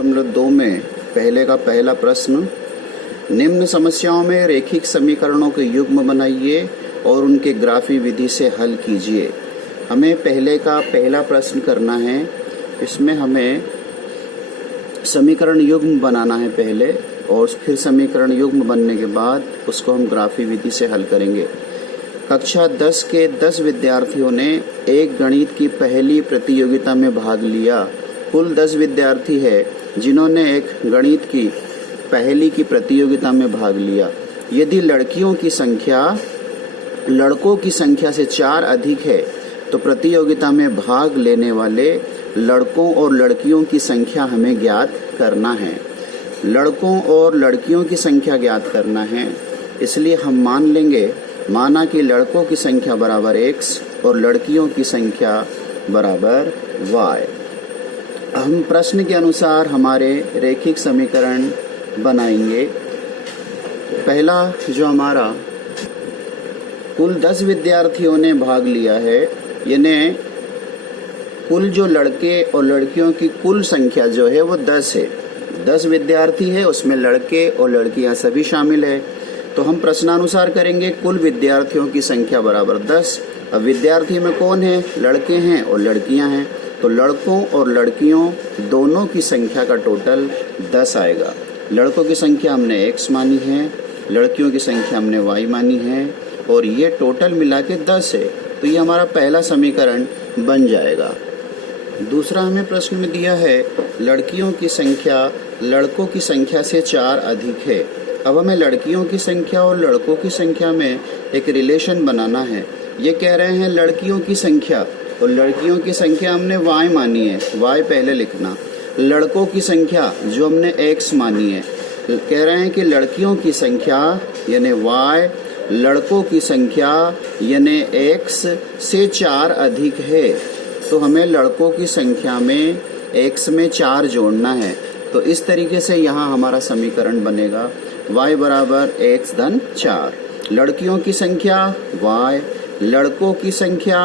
5.2 में पहले का पहला प्रश्न, निम्न समस्याओं में रेखिक समीकरणों के युग्म बनाइए और उनके ग्राफी विधि से हल कीजिए। हमें पहले का पहला प्रश्न करना है। इसमें हमें समीकरण युग्म बनाना है पहले, और फिर समीकरण युग्म बनने के बाद उसको हम ग्राफी विधि से हल करेंगे। कक्षा 10 के 10 विद्यार्थियों ने एक गणित की पहली प्रतियोगिता में भाग लिया। कुल 10 विद्यार्थी है जिन्होंने एक गणित की पहली की प्रतियोगिता में भाग लिया। यदि लड़कियों की संख्या लड़कों की संख्या से 4 अधिक है तो प्रतियोगिता में भाग लेने वाले लड़कों और लड़कियों की संख्या हमें ज्ञात करना है। लड़कों और लड़कियों की संख्या ज्ञात करना है, इसलिए हम माना कि लड़कों की संख्या बराबर x और लड़कियों की संख्या बराबर y। हम प्रश्न के अनुसार हमारे रेखिक समीकरण बनाएंगे। पहला जो हमारा कुल 10 विद्यार्थियों ने भाग लिया है, यानी कुल जो लड़के और लड़कियों की कुल संख्या जो है वो 10 है। 10 विद्यार्थी है, उसमें लड़के और लड़कियां सभी शामिल है। तो हम प्रश्नानुसार करेंगे कुल विद्यार्थियों की संख्या बराबर 10। अब विद्यार्थी में कौन है? लड़के हैं और लड़कियां हैं, तो लड़कों और लड़कियों दोनों की संख्या का टोटल 10 आएगा। लड़कों की संख्या हमने x मानी है, लड़कियों की संख्या हमने y मानी है, और ये टोटल मिला के 10 है। तो ये हमारा पहला समीकरण बन जाएगा। दूसरा हमें प्रश्न में दिया है लड़कियों की संख्या लड़कों की संख्या से 4 अधिक है। अब हमें लड़कियों की संख्या और लड़कों की संख्या में एक रिलेशन बनाना है। ये कह रहे हैं लड़कियों की संख्या, और लड़कियों की संख्या हमने y मानी है, y पहले लिखना। लड़कों की संख्या जो हमने x मानी है, कह रहे हैं कि लड़कियों की संख्या यानी y लड़कों की संख्या यानी x से 4 अधिक है। तो हमें लड़कों की संख्या में x में 4 जोड़ना है। तो इस तरीके से यहाँ हमारा समीकरण बनेगा y बराबर x धन 4। लड़कियों की संख्या y, लड़कों की संख्या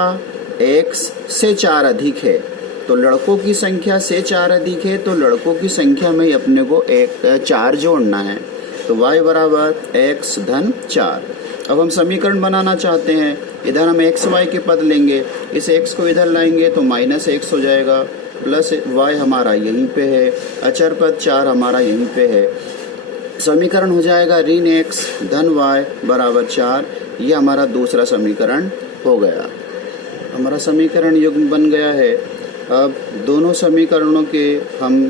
x से 4 अधिक है। तो लड़कों की संख्या से 4 अधिक है, तो लड़कों की संख्या में अपने को 4 जोड़ना है। तो y बराबर x धन 4। अब हम समीकरण बनाना चाहते हैं। इधर हम x y के पद लेंगे, इस x को इधर लाएंगे तो -x हो जाएगा, प्लस y हमारा यहीं पे है, अचर पद 4 हमारा यहीं पे है। समीकरण हो जाएगा ऋण x धन y बराबर 4। ये हमारा दूसरा समीकरण हो गया। हमारा समीकरण युग्म बन गया है। अब दोनों समीकरणों के हम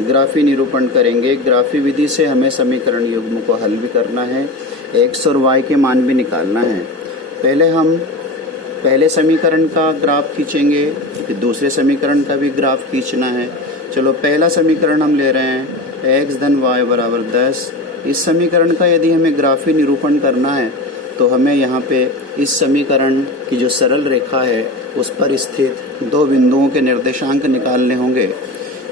ग्राफी निरूपण करेंगे। ग्राफी विधि से हमें समीकरण युग्म को हल भी करना है, x और y के मान भी निकालना है। पहले हम पहले समीकरण का ग्राफ खींचेंगे, फिर दूसरे समीकरण का भी ग्राफ खींचना है। चलो पहला समीकरण हम ले रहे हैं x धन y बराबर 10। इस समीकरण का यदि हमें ग्राफी निरूपण करना है तो हमें यहाँ पे इस समीकरण की जो सरल रेखा है उस पर स्थित 2 बिंदुओं के निर्देशांक निकालने होंगे।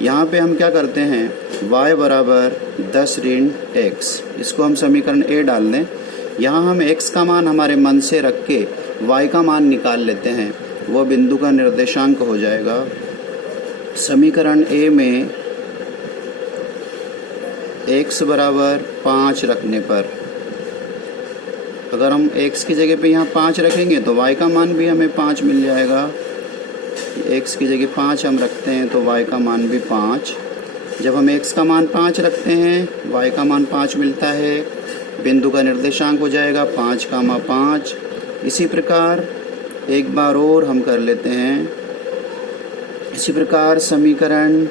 यहाँ पे हम क्या करते हैं, y बराबर 10 ऋण x, इसको हम समीकरण a डाल दें। यहाँ हम x का मान हमारे मन से रख के y का मान निकाल लेते हैं, वो बिंदु का निर्देशांक हो जाएगा। समीकरण a में x बराबर 5 रखने पर, अगर हम x की जगह पे यहाँ 5 रखेंगे तो y का मान भी हमें 5 मिल जाएगा। x की जगह 5 हम रखते हैं तो y का मान भी 5। जब हम x का मान 5 रखते हैं, y का मान 5 मिलता है, बिंदु का निर्देशांक हो जाएगा 5, इसी प्रकार एक बार और हम कर लेते हैं। इसी प्रकार समीकरण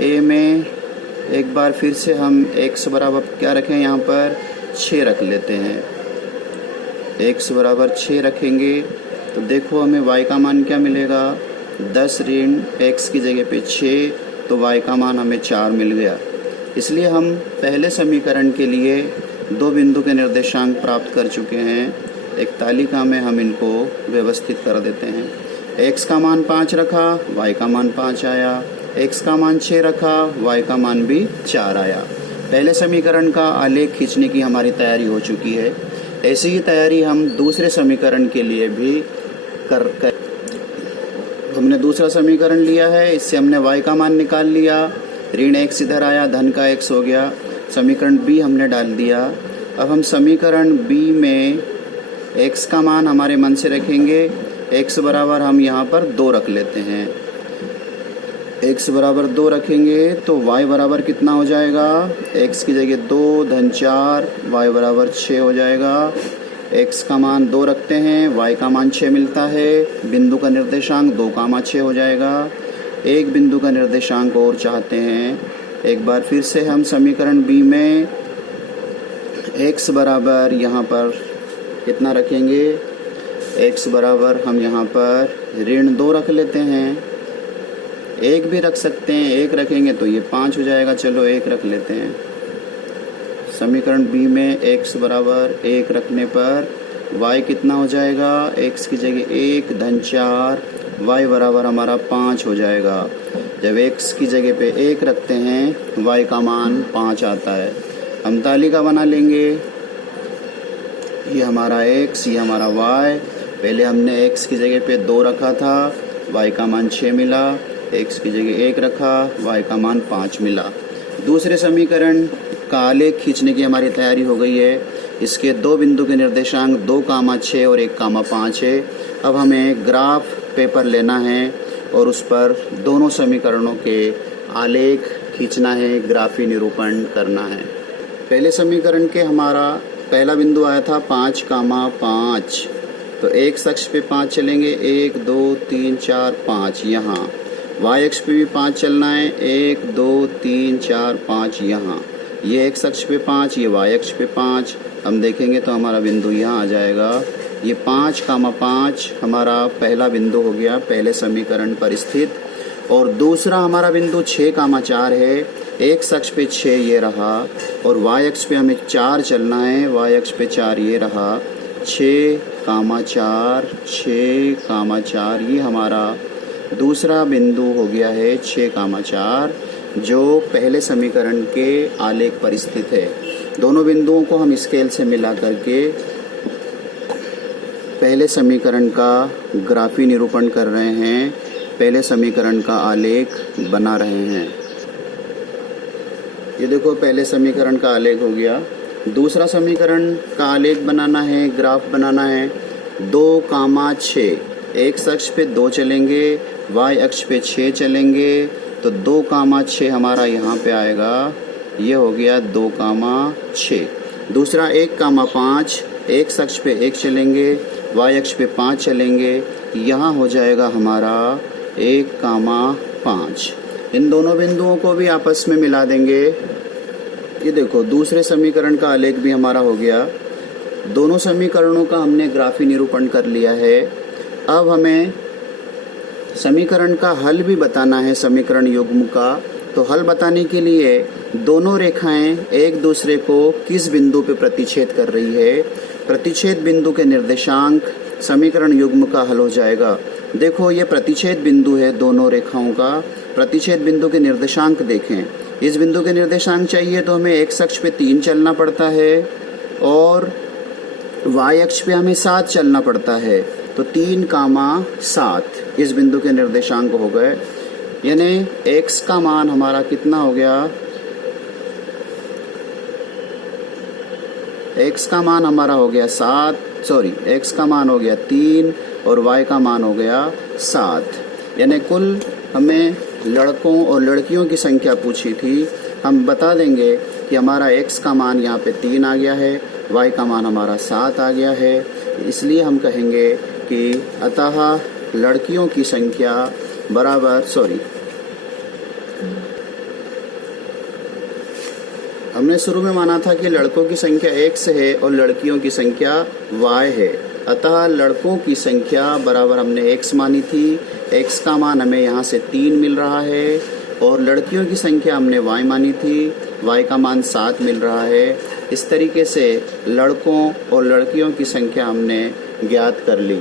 a में एक बार फिर से हम x बराबर क्या रखें, यहाँ पर 6 रख लेते हैं। x बराबर 6 रखेंगे तो देखो हमें y का मान क्या मिलेगा, 10 ऋण x की जगह पे 6, तो y का मान हमें 4 मिल गया। इसलिए हम पहले समीकरण के लिए 2 बिंदु के निर्देशांक प्राप्त कर चुके हैं। एक तालिका में हम इनको व्यवस्थित कर देते हैं। x का मान 5 रखा, y का मान 5 आया, x का मान 6 रखा, y का मान भी 4 आया। पहले समीकरण का आलेख खींचने की हमारी तैयारी हो चुकी है। ऐसी ही तैयारी हम दूसरे समीकरण के लिए भी हमने दूसरा समीकरण लिया है, इससे हमने y का मान निकाल लिया। ऋण x इधर आया, धन का x हो गया। समीकरण b हमने डाल दिया। अब हम समीकरण b में x का मान हमारे मन से रखेंगे। x बराबर हम यहाँ पर 2 रख लेते हैं। x बराबर 2 रखेंगे तो y बराबर कितना हो जाएगा? x की जगह 2 धन 4, y बराबर 6 हो जाएगा। x का मान 2 रखते हैं, y का मान 6 मिलता है। बिंदु का निर्देशांक 2,6 हो जाएगा। एक बिंदु का निर्देशांक और चाहते हैं। एक बार फिर से हम समीकरण b में x बराबर यहाँ पर कितना रखेंगे? x बराबर हम यहाँ पर ऋण 2 रख लेते हैं। 1 भी रख सकते हैं, 1 रखेंगे तो ये 5 हो जाएगा। चलो 1 रख लेते हैं। समीकरण b में x बराबर 1 रखने पर y कितना हो जाएगा? x की जगह 1 धन 4, y बराबर हमारा 5 हो जाएगा। जब x की जगह पे 1 रखते हैं y का मान 5 आता है। हम तालिका बना लेंगे। ये हमारा x, ये हमारा y। पहले हमने x की जगह पे 2 रखा था, y का मान 6 मिला। x की जगह 1 रखा, y का मान 5 मिला। दूसरे समीकरण का आलेख खींचने की हमारी तैयारी हो गई है। इसके 2 बिंदु के निर्देशांक 2,6 और 1,5 है। अब हमें ग्राफ पेपर लेना है और उस पर दोनों समीकरणों के आलेख खींचना है, ग्राफी निरूपण करना है। पहले समीकरण के हमारा पहला बिंदु आया था 5,5, तो x अक्ष पे 5 चलेंगे। 1 2 3 4 5 यहाँ। y अक्ष पे भी 5 चलना है। 1 2 3 4 5 यहाँ। ये x अक्ष पे 5, ये y अक्ष पे 5। हम देखेंगे तो हमारा बिंदु यहाँ आ जाएगा। ये 5,5 हमारा पहला बिंदु हो गया, पहले समीकरण पर स्थित। और दूसरा हमारा बिंदु 6,4 है। x अक्ष पे 6 ये रहा और y अक्ष पे हमें 4 चलना है। y अक्ष पे 4 ये रहा। 6,4 6,4 ये हमारा दूसरा बिंदु हो गया है 6,4, जो पहले समीकरण के आलेख पर स्थित है। दोनों बिंदुओं को हम स्केल से मिला करके पहले समीकरण का ग्राफी निरूपण कर रहे हैं, पहले समीकरण का आलेख बना रहे हैं। ये देखो पहले समीकरण का आलेख हो गया। दूसरा समीकरण का आलेख बनाना है, ग्राफ बनाना है। 2,6 x अक्ष पे 2 चलेंगे, y अक्ष पे 6 चलेंगे, तो 2,6 हमारा यहाँ पे आएगा। ये हो गया 2,6। दूसरा 1,5 x अक्ष पे 1 चलेंगे, y अक्ष पे 5 चलेंगे, यहाँ हो जाएगा हमारा 1,5। इन दोनों बिंदुओं को भी आपस में मिला देंगे। ये देखो दूसरे समीकरण का आलेख भी हमारा हो गया। दोनों समीकरणों का हमने ग्राफी निरूपण कर लिया है। अब हमें समीकरण का हल भी बताना है, समीकरण युग्म का। तो हल बताने के लिए दोनों रेखाएं एक दूसरे को किस बिंदु पे प्रतिच्छेद कर रही है, प्रतिच्छेद बिंदु के निर्देशांक समीकरण युग्म का हल हो जाएगा। देखो ये प्रतिच्छेद बिंदु है दोनों रेखाओं का। प्रतिच्छेद बिंदु के निर्देशांक देखें। इस बिंदु के निर्देशांक चाहिए तो हमें x अक्ष पे 3 चलना पड़ता है और y अक्ष पे हमें 7 चलना पड़ता है। तो 3,7 इस बिंदु के निर्देशांक हो गए। यानी x का मान हमारा कितना हो गया? x का मान हमारा हो गया x का मान हो गया 3 और y का मान हो गया 7। यानी कुल हमें लड़कों और लड़कियों की संख्या पूछी थी। हम बता देंगे कि हमारा x का मान यहाँ पे 3 आ गया है, y का मान हमारा 7 आ गया है। इसलिए हम कहेंगे कि अतः लड़कियों की संख्या बराबर हमने शुरू में माना था कि लड़कों की संख्या x है और लड़कियों की संख्या y है। अतः लड़कों की संख्या बराबर हमने x मानी थी। x का मान हमें यहाँ से 3 मिल रहा है और लड़कियों की संख्या हमने y मानी थी, y का मान 7 मिल रहा है। इस तरीके से लड़कों और लड़कियों की संख्या हमने ज्ञात कर ली।